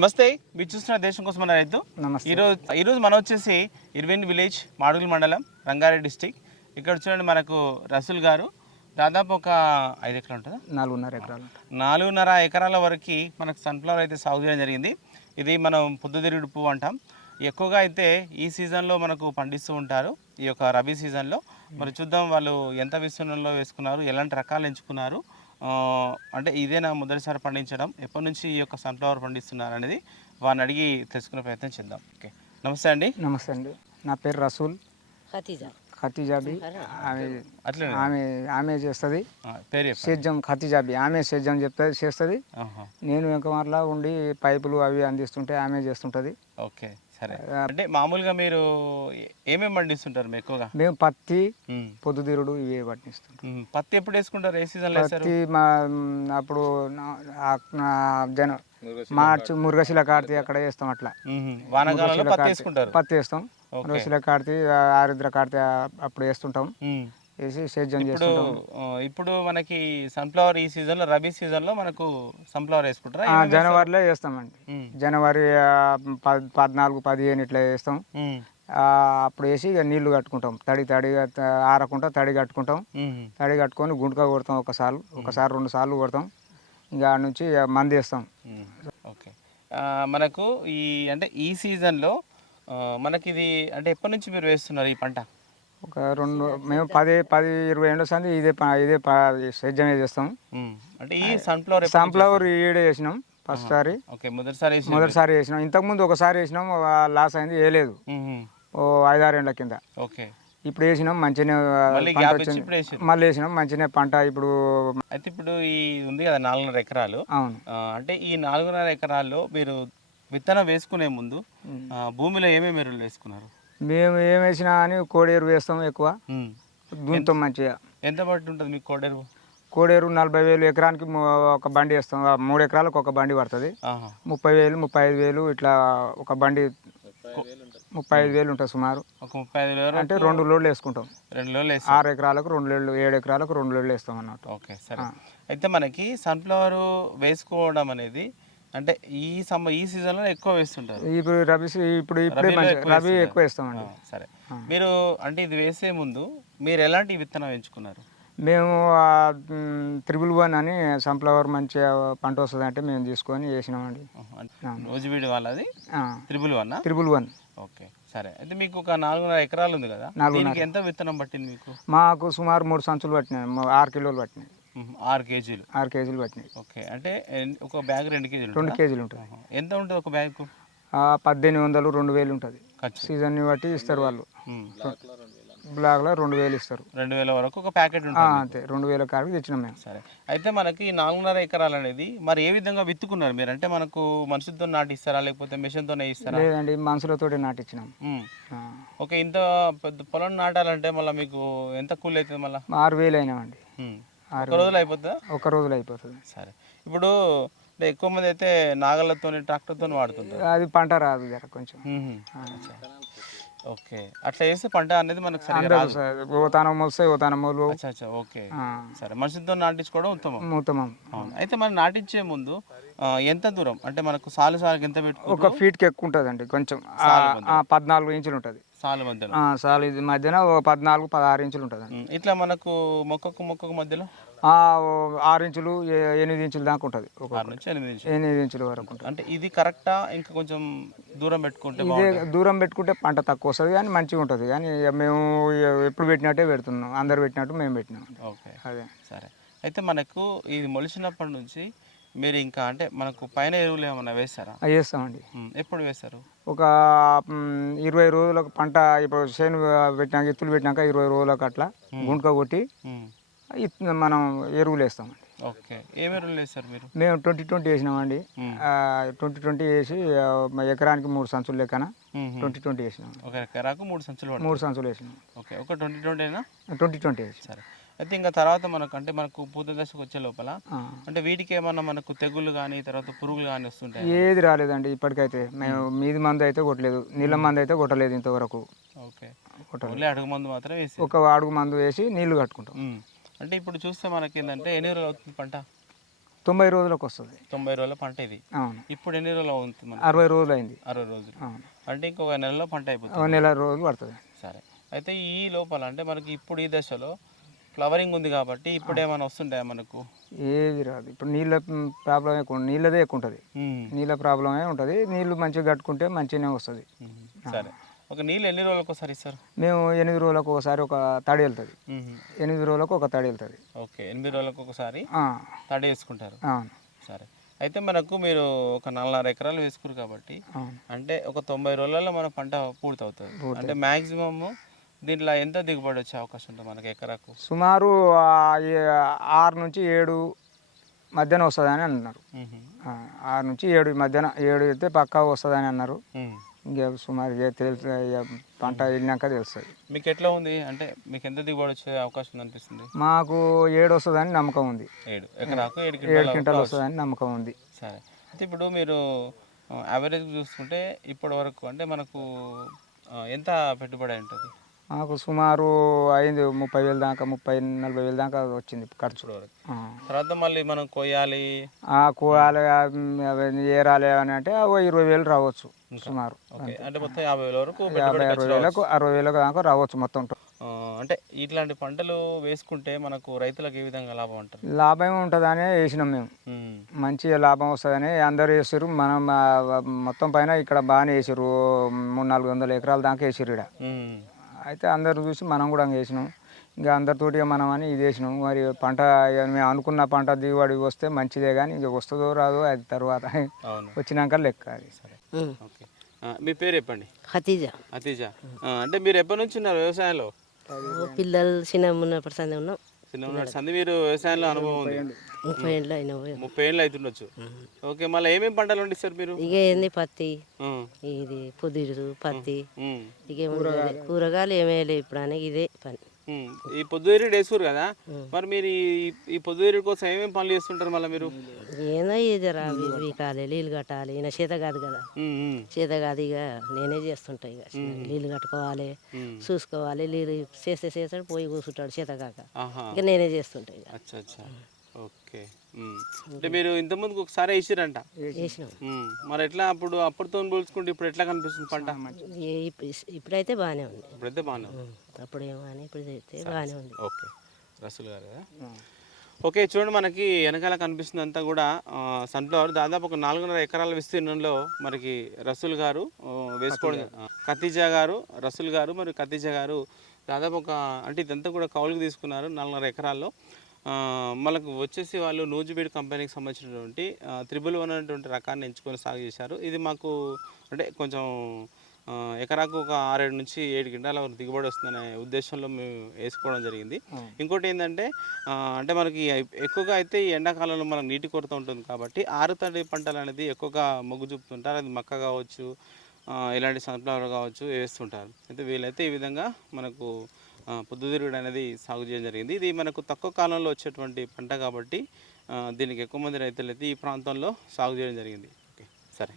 నమస్తే, మీరు చూస్తున్న దేశం కోసం మన రైతు. నమస్తే. ఈరోజు మనం వచ్చేసి ఇర్విన్ విలేజ్, మాడుగుల మండలం, రంగారెడ్డి డిస్టిక్. ఇక్కడ చూడండి, మనకు రసూల్ గారు దాదాపు ఒక 5 ఎకరాలు ఉంటుందా, 4.5 ఎకరాలు. 4.5 ఎకరాల వరకు మనకు సన్ఫ్లవర్ అయితే సాగు చేయడం జరిగింది. ఇది మనం పొద్దుతిరుగుడు పువ్వు అంటాం. ఎక్కువగా అయితే ఈ సీజన్లో మనకు పండిస్తూ ఉంటారు, ఈ యొక్క రబీ సీజన్లో. మరి చూద్దాం వాళ్ళు ఎంత విస్తీర్ణంలో వేసుకున్నారు, ఎలాంటి రకాలు ఎంచుకున్నారు, అంటే ఇదేనా మొదటిసారి పండించడం, ఎప్పటి నుంచి ఈ యొక్క సన్ఫ్లవర్ పండిస్తున్నారు అనేది వారిని అడిగి తెలుసుకునే ప్రయత్నం చేద్దాం. ఓకే, నమస్తే అండి. నమస్తే అండి, నా పేరు రసూల్ ఖతీజాబీ. ఆమె చేస్తుంది పేరు సేద్యం. ఖతీజాబీ ఆమె సేద్యం చేస్తుంది. నేను వెంకమార్లా ఉండి పైపులు అవి అందిస్తుంటే ఆమె చేస్తుంటుంది. ఓకే, సరే. అంటే మామూలుగా మీరు ఏమేమి పండిస్తుంటారు ఎక్కువగా? మేము పత్తి, పొద్దుతిరుగుడు ఇవి పండిస్తుంటాం. పత్తి ఎప్పుడు వేసుకుంటారు, ఏ సీజన్లో? పత్తి అప్పుడు మార్చి మురుగశిల కార్తీ అక్కడ వేస్తాం. అట్లా వానాకాలంలో పత్తి వేస్తాం. మురుగశిల కార్తీ, ఆరుద్ర కార్తీ అప్పుడు వేస్తుంటాం. వేసి సేద్యం చేస్తుంటాం. ఇప్పుడు మనకి సన్ఫ్లవర్ ఈ సీజన్లో, రబీ సీజన్లో మనకు సన్ఫ్లవర్ వేసుకుంటారా? జనవరిలో వేస్తామండి. జనవరి 14-15 ఇట్లా వేస్తాం. అప్పుడు వేసి ఇక నీళ్లు కట్టుకుంటాం. తడిగా ఆరకుండా తడి కట్టుకుంటాం. తడి కట్టుకొని గుంటక కొడతాం. ఒకసారి 2 సార్లు కొడతాం. ఇంకా ఆడ నుంచి మంది వేస్తాం. ఓకే, మనకు అంటే ఈ సీజన్లో మనకి ఇది అంటే ఎప్పటి నుంచి మీరు వేస్తున్నారు ఈ పంట? ఒక మేము 10-20 ఏళ్ళ సంది ఇదే సేద్యమే చేస్తాం. అంటే ఈ సన్ఫ్లవర్ ఈడే వేసినాం ఫస్ట్ సారి. మొదటిసారి వేసినాం. ఇంతకుముందు ఒకసారి వేసినాం, లాస్ అయింది, వేయలేదు. ఓ 5-6 ఏళ్ళ కింద. ఓకే, ఇప్పుడు వేసినాం, మంచిగానే మళ్ళీ వేసినాం, మంచిగానే పంట. ఇప్పుడు అయితే ఇప్పుడు ఈ ఉంది కదా 4.5 ఎకరాలు. అవును. అంటే ఈ 4.5 ఎకరాల్లో మీరు విత్తనం వేసుకునే ముందు భూమిలో ఏమేమి ఎరువులు వేసుకున్నారు? మేము ఏం వేసినా అని కోడేరు వేస్తాం. ఎక్కువ దున్నుతాం మంచిగా. ఎంత పట్టి ఉంటుంది మీకు కోడేరు? కోడేరు 40,000 ఎకరానికి ఒక బండి వేస్తాం. 3 ఎకరాలకు ఒక బండి పడుతుంది. 30,000, 35,000 ఇట్లా ఒక బండి. 35,000 ఉంటుంది సుమారు. ఒక 35,000 అంటే 2 లోడ్లు వేసుకుంటాం. 2 లోడ్లు 6 ఎకరాలకు 2 లోడ్లు, 7 ఎకరాలకు 2 లోడ్లు వేస్తాం అన్నట్టు. ఓకే, సరే. అయితే మనకి సన్ఫ్లవర్ వేసుకోవడం అనేది అంటే ఈ సీజన్లో ఎక్కువ వేస్తుంటారు. ఇప్పుడు ఇప్పుడే రబీ ఎక్కువ వేస్తామండి. సరే, మీరు అంటే ఇది వేసే ముందు మీరు ఎలాంటి విత్తనం ఎంచుకున్నారు? మేము 111 అని సన్ఫ్లవర్ మంచిగా పంట వస్తుంది అంటే మేము తీసుకొని వేసినామండి. రోజువీడి వాళ్ళది 111. ఓకే, సరే. అయితే మీకు ఒక 4.5 ఎకరాలు ఉంది కదా, దీనికి ఎంత విత్తనం పట్టింది మీకు? మాకు సుమారు 3 సంచులు పట్టినాయి. 6 కిలోలు పట్టినాయి. 6 కేజీలు? 6 కేజీలు పట్టినాయి. ఓకే, అంటే ఒక బ్యాగ్ 2 కేజీలు? 2 కేజీలు ఉంటుంది. ఎంత ఉంటుంది ఒక బ్యాగ్? 1,800, 2,000 ఉంటుంది. సీజన్ని బట్టి ఇస్తారు వాళ్ళు. బ్లాక్లో 2,000 ఇస్తారు. 2,000 వరకు ఒక ప్యాకెట్ ఉంటుంది. అంతే, 2,000 కాడికి తెచ్చినాం మేము. సరే, అయితే మనకి 4.5 ఎకరాలు అనేది మరి ఏ విధంగా విత్తుకున్నారు మీరు? అంటే మనకు మనుషులతో నాటిస్తారా లేకపోతే మిషన్తోనే ఇస్తారా? లేదండి, మనుషులతోటి నాటిచ్చినాం. ఓకే, ఇంత పెద్ద పొలం నాటాలంటే మళ్ళీ మీకు ఎంత కూలి అవుతుంది? మళ్ళీ 6,000 అయినామండి. ఒక రోజులో అయిపోతుందా? ఒక రోజులో అయిపోతుంది. సరే, ఇప్పుడు ఎక్కువ మంది అయితే నాగళ్ళతో, ట్రాక్టర్తో వాడుతుంటారు. అది పంట రాదు జర కొంచెం. ఓకే, అట్లా వేస్తే పంట అనేది మనకు ఓతానం మొలుస్తాయి. ఓకే, సరే. మనుషులతో నాటించుకోవడం ఉత్తమం. అవును. అయితే మనం నాటించే ముందు ఎంత దూరం అంటే మనకు సాలుకి ఎంత పెట్టుకో? ఒక ఫీట్కి ఎక్కువ ఉంటుంది అండి, కొంచెం 14 ఇంచులు ఉంటుంది సాలు మధ్యలో. సాలు ఇది మధ్యన 14-16 ఇంచులు ఉంటుంది. ఇట్లా మనకు మొక్కకు మధ్యలో 6 ఇంచులు 8 ఇంచుల దాకా ఉంటుంది. 6 నుంచి 8 ఇంచుల వరకు ఉంటుంది. అంటే ఇది కరెక్టా? ఇంకా కొంచెం దూరం పెట్టుకుంటే? ఇదే దూరం పెట్టుకుంటే పంట తక్కువ వస్తుంది కానీ మంచిగా ఉంటుంది. కానీ మేము ఎప్పుడు పెట్టినట్టే పెడుతున్నాం, అందరు పెట్టినట్టు మేము పెట్టినాం. ఓకే, అదే. సరే, అయితే మనకు ఇది మొలిచినప్పటి నుంచి మీరు ఇంకా అంటే మనకు పైన ఎరువులు ఏమన్నా వేస్తారా? వేస్తామండి. ఎప్పుడు వేస్తారు? ఒక 20 రోజులకు పంట. ఇప్పుడు చేను పెట్టినాక, ఇత్తులు పెట్టినాక 20 రోజులకు అట్లా గుంటక కొట్టి మనం ఎరువులు వేస్తామండి. ఓకే, ఏం ఎరువులు వేస్తారు మీరు? మేము 20-20 వేసినామండి. 20-20 వేసి ఎకరానికి 3 సంచులు లెక్కన 20-20 వేసినాం. ఒక ఎకరాకు 3 సంచులు? 3 సంచులు వేసినాం. ఓకే, ఒక 20-20 అయినా? 20-20 వేసి. సరే, అయితే ఇంకా తర్వాత మనకు పూత దశకు వచ్చే లోపల అంటే వీటికి ఏమన్నా మనకు తెగుళ్ళు కానీ తర్వాత పురుగులు కానీ వస్తుంటాయి? ఏది రాలేదండి ఇప్పటికైతే. మేము మీది మందు అయితే కొట్టలేదు, నీళ్ళ మందు అయితే కొట్టలేదు ఇంతవరకు. ఓకే, అడుగు మందు మాత్రం వేసి, ఒక అడుగు మందు వేసి నీళ్లు కట్టుకుంటాం. అంటే ఇప్పుడు చూస్తే మనకి ఏంటంటే ఎన్ని రోజులు అవుతుంది పంట? 90 రోజులకు వస్తుంది. 90 రోజుల పంట ఇది. అవును. ఇప్పుడు ఎన్ని రోజులు అవుతుంది మనకి? 60 రోజులు అయింది. 60 రోజులు. అవును. అంటే ఇంకొక నెలలో పంట ఒక అయిపోతుంది. నెల రోజులు పడుతుంది. సరే. అయితే ఈ లోపల అంటే మనకి ఇప్పుడు ఈ దశలో ఫ్లవరింగ్ ఉంది కాబట్టి ఇప్పుడు ఏమైనా వస్తుంటాయా మనకు? ఏది రాదు. ఇప్పుడు నీళ్ళ ప్రాబ్లం ఎక్కువ, నీళ్ళదే ఎక్కువ ఉంటుంది. నీళ్ళ ప్రాబ్లమే ఉంటుంది. నీళ్ళు మంచిగా కట్టుకుంటే మంచిగానే వస్తుంది. సరే. ఒక నీళ్ళు ఎన్ని రోజులకు ఒకసారి ఇస్తారు? మేము 8 రోజులకు ఒకసారి ఒక తడి వెళ్తుంది. 8 రోజులకు ఒక తడి వెళ్తుంది. ఓకే, 8 రోజులకు ఒకసారి తడి వేసుకుంటారు. అవును. సరే. అయితే మనకు మీరు ఒక 4.5 ఎకరాలు వేసుకురు కాబట్టి అంటే ఒక 90 రోజులలో మన పంట పూర్తవుతుంది. అంటే మ్యాక్సిమమ్ దీంట్లో ఎంత దిగుబడి వచ్చే అవకాశం ఉంటుంది మనకి ఎకరాకు? సుమారు 6 నుంచి 7 మధ్యాహ్నం వస్తుందని అన్నారు. 6 నుంచి 7 మధ్యాహ్నం 7 అయితే పక్కా వస్తుందని అన్నారు. ఇంకా సుమారు తెలుసు, పంట వెళ్ళినాక తెలుస్తుంది. మీకు ఎట్లా ఉంది అంటే మీకు ఎంత దిగుబడి వచ్చే అవకాశం ఉంది అనిపిస్తుంది? మాకు 7 వస్తుందని నమ్మకం ఉంది. 7 ఎకరాకు 7 క్వింటాలు వస్తుందని నమ్మకం ఉంది. సరే. అయితే ఇప్పుడు మీరు యావరేజ్ చూసుకుంటే ఇప్పటి వరకు అంటే మనకు ఎంత పెట్టుబడి ఉంటుంది? మాకు సుమారు అయింది 30,000 దాకా, 30,000-40,000 దాకా వచ్చింది ఖర్చు. తర్వాత మళ్ళీ మనం కొయ్యాలి, కూడాలి, ఏరాలి అని అంటే 20,000 రావచ్చు సుమారు. అంటే మొత్తం 50,000 వరకు 50,000-60,000 60,000 దాకా రావచ్చు మొత్తం. అంటే ఇట్లాంటి పంటలు వేసుకుంటే మనకు రైతులకు ఏ విధంగా లాభం అంటారు? లాభం ఉంటుందనే వేసినాం మేము. మంచి లాభం వస్తుందని అందరు వేసారు. మనం మొత్తం పైన ఇక్కడ బాగానే వేసారు. 300-400 ఎకరాల దాకా వేసారు ఇక్కడ. అయితే అందరు చూసి మనం కూడా వేసినాం. ఇంకా అందరితోటి మనం అని ఇది వేసినాం. మరి పంట మేము అనుకున్న పంట దిగుబడి వస్తే మంచిదే, కానీ ఇక వస్తుందో రాదో అది తర్వాత వచ్చినాక లెక్క. అది సరే. ఓకే. మీ పేరు చెప్పండి. హతీజా. హతీజా. అంటే మీరు ఎప్పటి నుంచి ఉన్నారు వ్యవసాయంలో? పిల్లలు చిన్న ఉన్నప్పటి సంది ఉన్నాం. సంది మీరు వ్యవసాయంలో అనుభవం ఉంది? 30 ఏళ్ళు అయినా. 30 ఏళ్ళు అవుతుండొచ్చు. ఓకే. మళ్ళీ ఏమేమి పంటలు పండిస్తారు మీరు? ఇక ఏంది పత్తి, ఇది పొద్దురు పత్తి, ఇక కూరగాయలు ఏమేయలే ఇప్పుడు అని ఇదే పని. ఈ పొద్దుతిరుగుడు వేసుకురు కదా, మరి మీరు ఈ పొద్దుతిరుగుడు కోసం ఏమేమి పనులు చేస్తుంటారు మళ్ళీ మీరు? ఏదో ఇది రా వీకాలి, నీళ్ళు కట్టాలి. ఈయన చేత కాదు కదా, చేత కాదు. ఇక నేనే చేస్తుంటా. ఇక నీళ్ళు కట్టుకోవాలి, చూసుకోవాలి. నీళ్ళు చేస్తాడు, పోయి కూర్చుంటాడు చేత కాక. ఇక నేనే చేస్తుంటా. ఇక అచ్చా అచ్చా. ఓకే. అంటే మీరు ఇంతకుముందు ఒకసారి వేసిరంట? వేసినాం. మరి ఎట్లా అప్పుడు అప్పటితో పోల్చుకుంటే ఇప్పుడు ఎట్లా కనిపిస్తుంది పంట? ఇప్పుడైతే బాగానే ఉంది. ఇప్పుడైతే బాగానే ఉంది. అప్పుడు ఏమని ఇప్పుడైతే బాగానే ఉంది. ఓకే. రసూల్ గారు కదా. ఓకే, చూడండి మనకి వెనకాల కనిపిస్తుంది అంతా కూడా సన్ఫ్లవర్. దాదాపు ఒక 4.5 ఎకరాల విస్తీర్ణంలో మనకి రసూల్ గారు వేసుకోవడం, ఖతీజా గారు, రసూల్ గారు మరియు ఖతీజా గారు దాదాపు ఒక అంటే ఇదంతా కూడా కౌలుకు తీసుకున్నారు 4.5 ఎకరాల్లో. మనకు వచ్చేసి వాళ్ళు నూజిబీడ్ కంపెనీకి సంబంధించినటువంటి 111 అనేటువంటి రకాన్ని ఎంచుకొని సాగు చేశారు. ఇది మాకు అంటే కొంచెం ఎకరాకు ఒక 6 నుంచి 7 క్వింటాల వరకు దిగుబడి వస్తుందనే ఉద్దేశంలో మేము వేసుకోవడం జరిగింది. ఇంకోటి ఏంటంటే అంటే మనకి ఎక్కువగా అయితే ఈ ఎండాకాలంలో మనకు నీటి కొరత ఉంటుంది కాబట్టి ఆరుతడి పంటలు అనేది ఎక్కువగా మొగ్గు చూపుతుంటారు. అది మక్క కావచ్చు, ఇలాంటి సన్ఫ్లవర్ కావచ్చు వేస్తుంటారు. అయితే వీళ్ళైతే ఈ విధంగా మనకు పొద్దుతిరుగుడు అనేది సాగు చేయడం జరిగింది. ఇది మనకు తక్కువ కాలంలో వచ్చేటువంటి పంట కాబట్టి దీనికి ఎక్కువ మంది రైతులు అయితే ఈ ప్రాంతంలో సాగు చేయడం జరిగింది. ఓకే, సరే.